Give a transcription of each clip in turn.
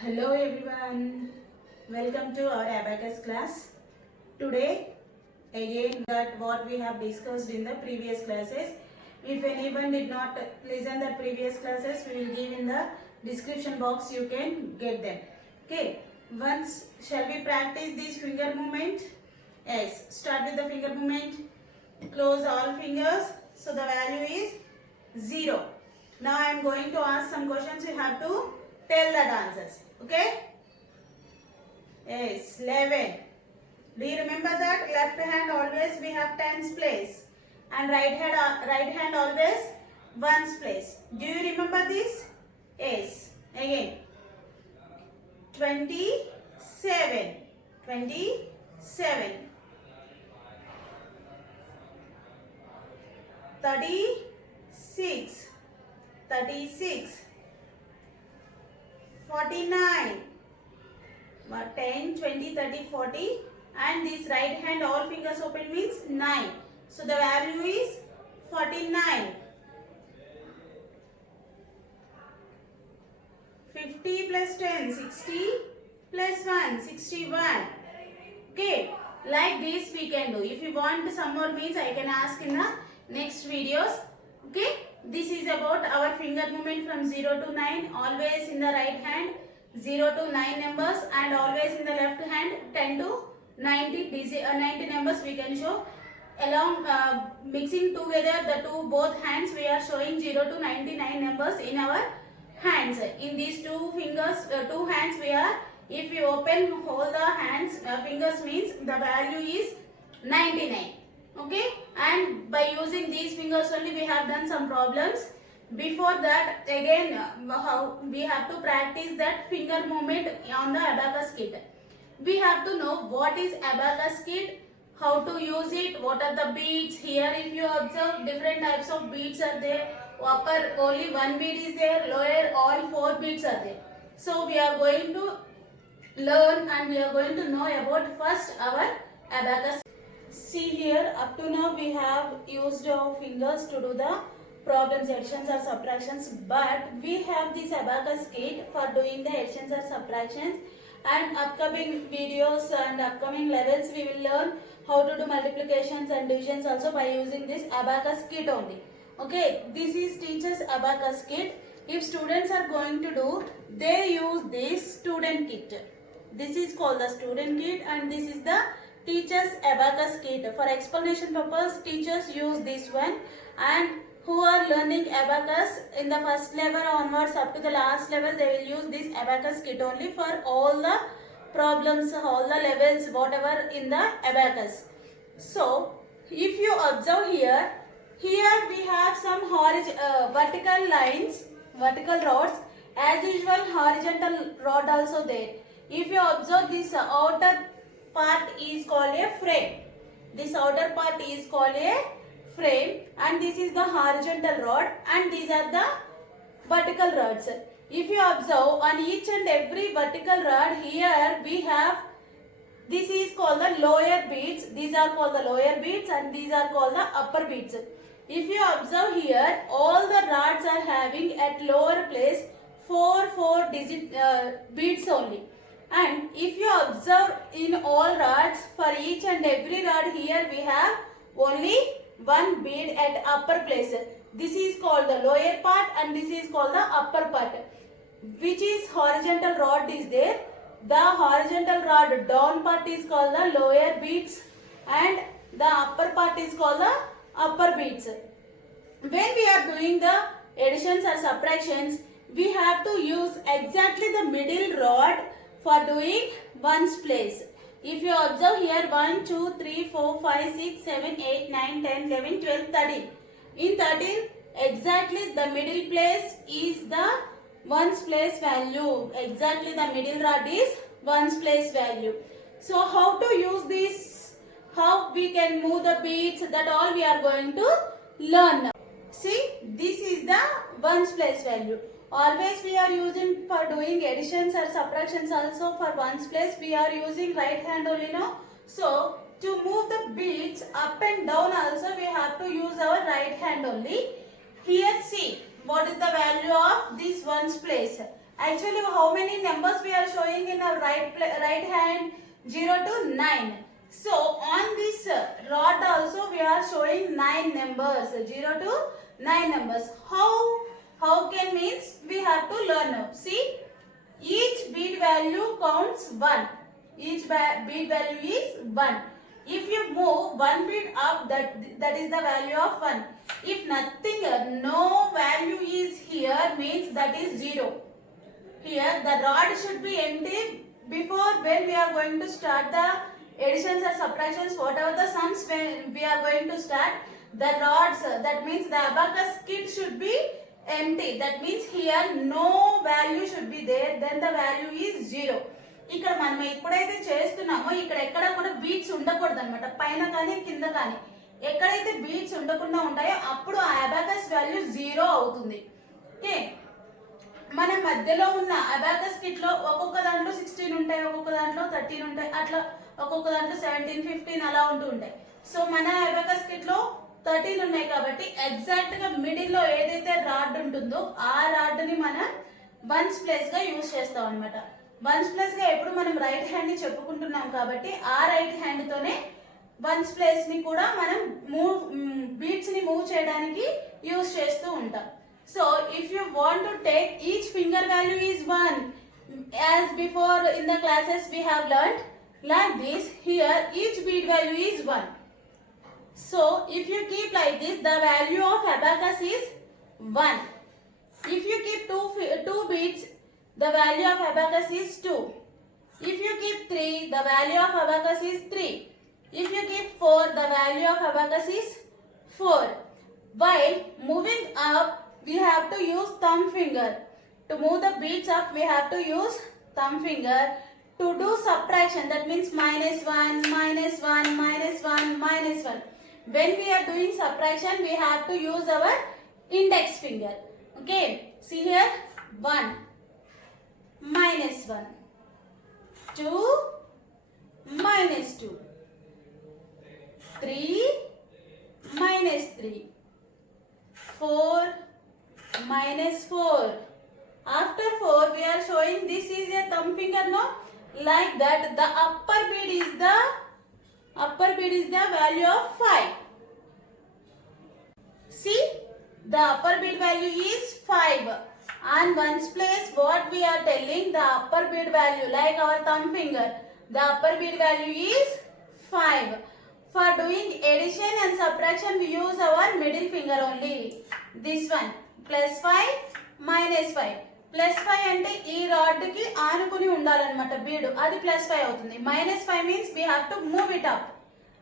Hello everyone, welcome to our abacus class. Today again that what we have discussed in the previous classes. If anyone did not listen the previous classes, we will give in the description box, you can get them. Okay, once shall we practice this finger movement? Yes, start with the finger movement. Close all fingers, so the value is 0. Now I am going to ask some questions, you have to tell the answers. Okay? Yes, 11. Do you remember that left hand always we have tens place and right hand always ones place. Do you remember this? Yes. Again, 27. 27. 36. 36. 49. 10, 20, 30, 40, and this right hand all fingers open means 9. So the value is 49. 50 plus 10, 60 plus 1, 61. Okay, like this we can do. If you want some more means, I can ask in the next videos. Okay, this is about our finger movement from 0 to 9, always in the right hand 0 to 9 numbers, and always in the left hand 10 to 90 numbers we can show. Along mixing together the both hands, we are showing 0 to 99 numbers in our hands. In these two hands we are, if we open hold the hands fingers means the value is 99. Okay, and by using these fingers only we have done some problems. Before that, again how we have to practice that finger movement on the abacus kit. We have to know what is abacus kit, how to use it, what are the beads. Here if you observe, different types of beads are there. Upper only one bead is there, lower all 4 beads are there. So we are going to learn and we are going to know about first our abacus. See here, up to now we have used our fingers to do the problems, additions or subtractions, but we have this abacus kit for doing the additions or subtractions, and upcoming videos and upcoming levels we will learn how to do multiplications and divisions also by using this abacus kit only. Okay, this is teachers abacus kit. If students are going to do, they use this student kit. This is called the student kit and this is the teachers abacus kit. For explanation purpose, teachers use this one, and who are learning abacus in the first level onwards up to the last level, they will use this abacus kit only for all the problems, all the levels, whatever in the abacus. So if you observe here we have some vertical lines, vertical rods, as usual horizontal rod also there. If you observe, this outer part is called a frame. This outer part is called a frame, and this is the horizontal rod, and these are the vertical rods. If you observe, on each and every vertical rod here we have, this is called the lower beads, these are called the lower beads, and these are called the upper beads. If you observe here, all the rods are having at lower place 4 digit beads only. And if you observe in all rods, for each and every rod here we have only one bead at upper place. This is called the lower part and this is called the upper part. Which is horizontal rod is there. The horizontal rod down part is called the lower beads and the upper part is called the upper beads. When we are doing the additions or subtractions, we have to use exactly the middle rod for doing ones place. If you observe here 1, 2, 3, 4, 5, 6, 7, 8, 9, 10, 11, 12, 13. In 13, exactly the middle place is the ones place value. Exactly the middle rod is ones place value. So how to use this, how we can move the beads, that all we are going to learn now. See, this is the ones place value. Always we are using for doing additions or subtractions also for ones place we are using right hand only now. So to move the beads up and down also we have to use our right hand only. Here see what is the value of this ones place. Actually, how many numbers we are showing in our right hand? 0 to 9. So on this rod also we are showing 9 numbers. 0 to 9 numbers. How can means we have to learn now. See, each bead value counts 1. Each bead value is 1. If you move one bead up, that is the value of 1. If nothing, no value is here, means that is 0. Here the rod should be empty before when we are going to start the additions or subtractions, whatever the sums when we are going to start, the rods, that means the abacus kit should be empty. That means here no value should be there, then the value is 0. ఇక్కడ మనం ఎప్పుడైతే చేస్తున్నామో ఇక్కడ ఎక్కడ కూడా beats ఉండకూడదు అనమాట, పైన కానీ కింద కానీ ఎక్కడైతే బీట్స్ ఉండకుండా ఉంటాయో అప్పుడు ఆ అబాకస్ వాల్యూ 0 అవుతుంది. ఓకే, మన మధ్యలో ఉన్న అబాకస్ కిట్ లో ఒక్కొక్క దాంట్లో 16 ఉంటాయి, ఒక్కొక్క దాంట్లో 13 ఉంటాయి, అట్లా ఒక్కొక్క దాంట్లో 17, 15 అలా ఉంటూ ఉంటాయి. సో మన అబాకస్ కిట్ లో 13 ఉన్నాయి కాబట్టి ఎగ్జాక్ట్ గా మిడిల్ లో ఏదైతే రాడ్ ఉంటుందో ఆ రాడ్ ని మనం వన్స్ ప్లేస్ గా యూజ్ చేస్తాం అనమాట. వన్స్ ప్లేస్ గా ఎప్పుడు మనం రైట్ హ్యాండ్ ని చెప్పుకుంటున్నాం కాబట్టి ఆ రైట్ హ్యాండ్ తోనే వన్స్ ప్లేస్ ని కూడా మనం బీట్స్ ని మూవ్ చేయడానికి యూజ్ చేస్తూ ఉంటాం. So if you want to take each finger value is 1, as before in the classes we have learned like this. Here each bead value is 1. So if you keep like this, the value of abacus is 1. If you keep two beads, the value of abacus is 2. If you keep 3, the value of abacus is 3. If you keep 4, the value of abacus is 4. While moving up, we have to use thumb finger. To move the beads up, we have to use thumb finger. To do subtraction, that means -1, -1, -1, -1. When we are doing subtraction, we have to use our index finger. Okay, see here, 1, -1, 2, -2, 3, -3, 4, -4. After 4 we are showing this is a thumb finger, no? Like that the upper bead is the value of 5. See, the upper bead value is 5. On ones place what we are telling, the upper bead value like our thumb finger, the upper bead value is 5. For doing addition and subtraction we use our middle finger only. This one, +5, -5. +5 అంటే ఈ rod కి ఆనుకుని ఉండాలన్నమాట బీడు, అది +5 అవుతుంది. -5 means we have to move it up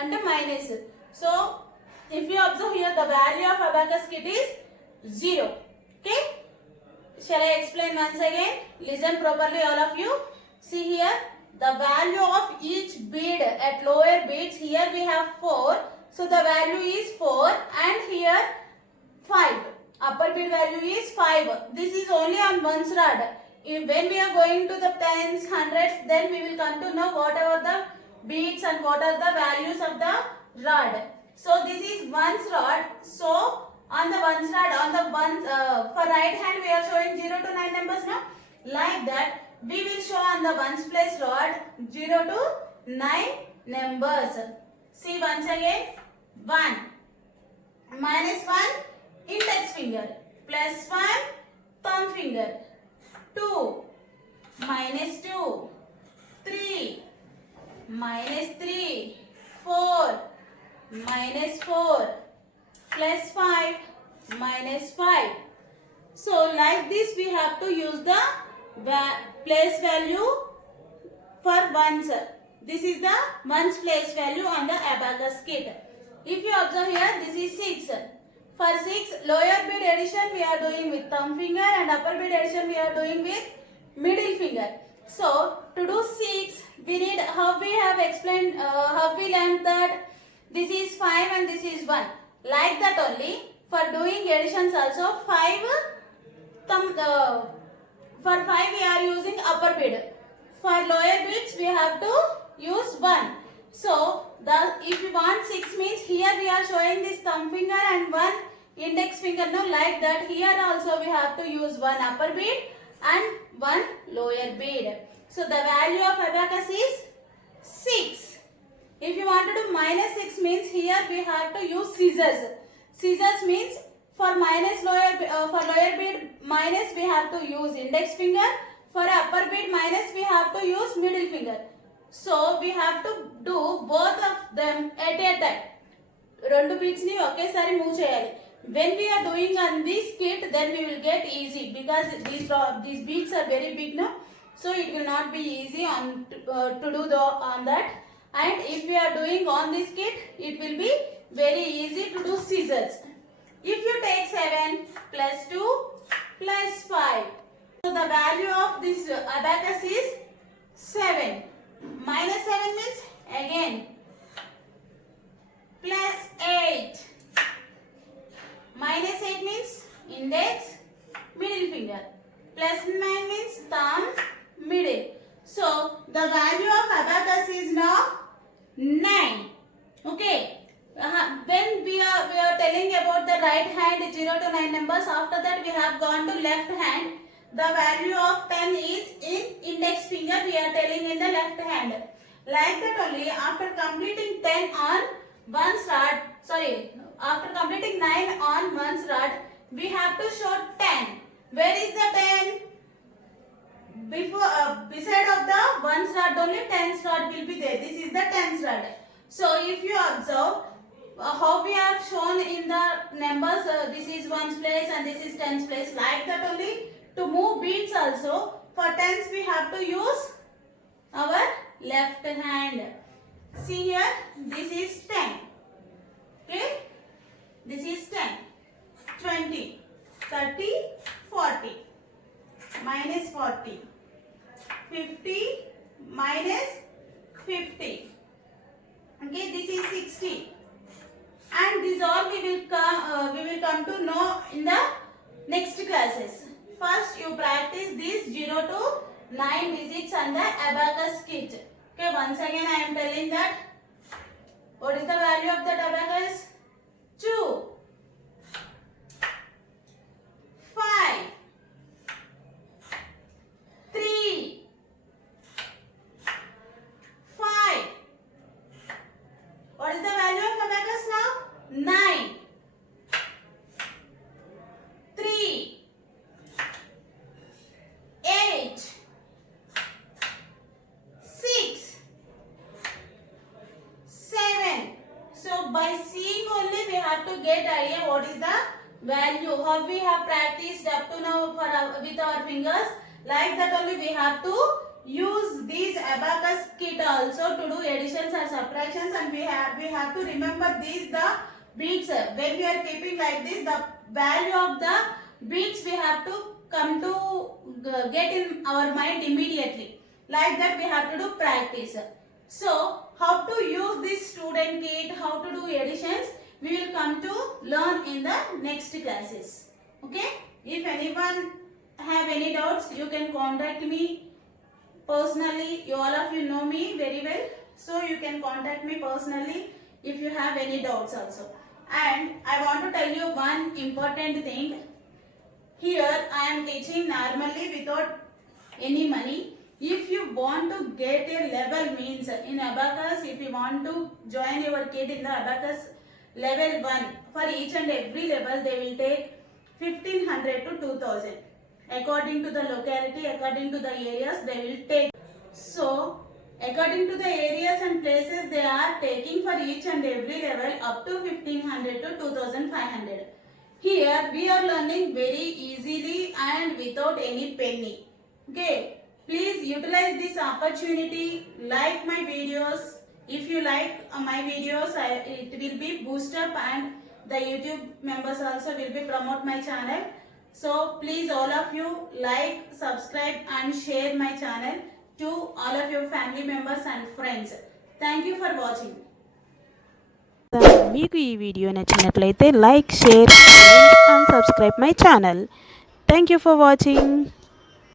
అంటే minus. So if you observe here, the value of abacus kit is 0. Okay, shall I explain once again? Listen properly all of you. See here, the value of each bead at lower beads, here we have 4, so the value is 4, and here 5. Upper bead value is 5. This is only on ones rod. When we are going to the tens, hundreds, then we will come to know what are the beads and what are the values of the rod. So this is ones rod. So on the ones rod, on the ones for right hand we are showing 0 to 9 numbers now. Like that we will show on the ones place rod 0 to 9 numbers. See once again, 1, -1, index finger, +1, thumb finger, 2, -2, 3, -3, 4, -4, +5, -5. So like this we have to use the place value for ones. This is the ones place value on the abacus kit. If you observe here, this is 6. For 6, lower bead addition we are doing with thumb finger and upper bead addition we are doing with middle finger. So to do 6, we need, how we have explained, how we learned that this is 5 and this is 1. Like that only for doing additions also, 5 for 5 we are using upper bead. For lower beads we have to use 1. So if you want 6 means here we are showing this thumb finger and 1 index finger. No, like that here also we have to use 1 upper bead and one lower bead. So the value of abacus is 6. If you want to do minus 6 means here we have to use scissors. Scissors means for lower bead minus we have to use index finger. For upper bead minus we have to use middle finger. So we have to do both of them at a time. రెండు beads ni ఒకేసారి move చేయాలి. When we are doing on this kit, then we will get easy because these beads are very big now, so it will not be easy to do on that. And if we are doing on this kit, it will be very easy to do scissors. If you take 7 plus 2 plus 5, so the value of this abacus is 7. Minus 7 means again plus 8. Minus 8 means index, middle finger. Plus 9 means thumb, middle. So the value of abacus is now 9. Okay. When we are telling about the right hand 0 to 9 numbers, after that we have gone to left hand. The value of 10 is in index finger, we are telling in the left hand. Like that only, after completing 10 on one rod, after completing 9 on one rod, we have to show 10. Where is the 10? Beside of the one rod only 10th rod will be there. This is the 10th rod. So if you observe how we have shown in the numbers, this is 1's place and this is 10's place. Like that only, to move beads also, for 10's we have to use our left hand. See here, this is 10. Okay, this is 10, 20, 30, 40, minus 40, 50, minus 50. Okay, this is 60. And this all we will come to know in the next classes. First you practice this 0 to 9 digits and the abacus kit. Okay, once again I am telling that. What is the value of that abacus? 2, 5, 3, 5. What is the value of abacus now? 9, 3, 8, 6, 7. So by seeing only we have to get idea what is the value. How we have practiced up to now with our fingers. Like that only we have to use this abacus kit also to do additions and subtractions, and we have to remember these the beads. When we are keeping like this, the value of the beads we have to come to get in our mind immediately. Like that we have to do practice. So how to use this student kit, how to do additions, we will come to learn in the next classes. Okay, if anyone have any doubts, you can contact me personally. All of you know me very well, so you can contact me personally if you have any doubts also. And I want to tell you one important thing. Here I am teaching normally without any money. If you want to get a level, means in abacus, if you want to join your kid in the abacus level 1, for each and every level they will take 1500 to 2000. According to the locality, according to the areas, they will take. So according to the areas and places, they are taking for each and every level up to 1500 to 2500. Here we are learning very easily and without any penny. Okay, please utilize this opportunity. Like my videos. If you like my videos, it will be boost up, and the YouTube members also will be promote my channel. So please all of you like, subscribe and share my channel to all of your family members and friends. Thank you for watching. మీకు ఈ video నచ్చినట్లయితే like, share and subscribe my channel. Thank you for watching.